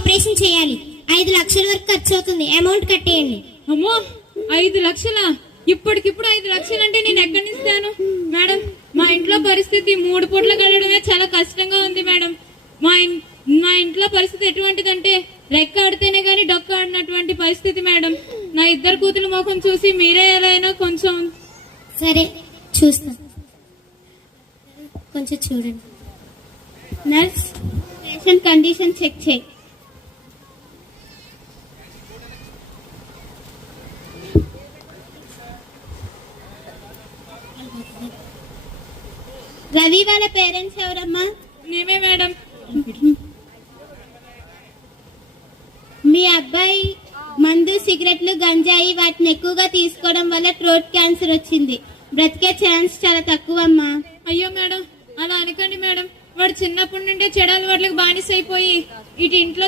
Operation చేయాలి. 5 లక్షల వరకు ఖర్చు అవుతుంది. అమౌంట్ కట్టేయండి. అమ్మో, 5 లక్షలా? ఇప్పటికిప్పుడు 5 లక్షలు అంటే నేను ఎక్కడి నుంచి ఇస్తాను మేడం? మా ఇంట్లో పరిస్థితి 3 పూటలు గడవడమే చాలా కష్టంగా ఉంది మేడం. మా ఇంట్లో పరిస్థితి ఎటువంటిదంటే రెక్క ఆడితేనే గానీ డొక్క ఆడినటువంటి పరిస్థితి మేడం. నా 2 కూతురు ముఖం చూసి మీరే ఎలా అయినా కొంచెం. సరే చూస్తాను, కొంచెం చూడండి. నర్స్, పేషెంట్ కండిషన్ చెక్ చేయి. రవి వాళ్ళ పేరెంట్స్ ఎవరమ్మా? మేమే మేడం. మీ అబ్బాయి మందు, సిగరెట్లు, గంజాయి వాటిని ఎక్కువగా తీసుకోవడం వల్ల థ్రోట్ క్యాన్సర్ వచ్చింది. బ్రతికే ఛాన్స్ చాలా తక్కువమ్మా. అయ్యో మేడం, అలా అనకండి మేడం. వాడు చిన్నప్పటి నుండే చెడు అలవాట్లకు బానిసైపోయి ఇటు ఇంట్లో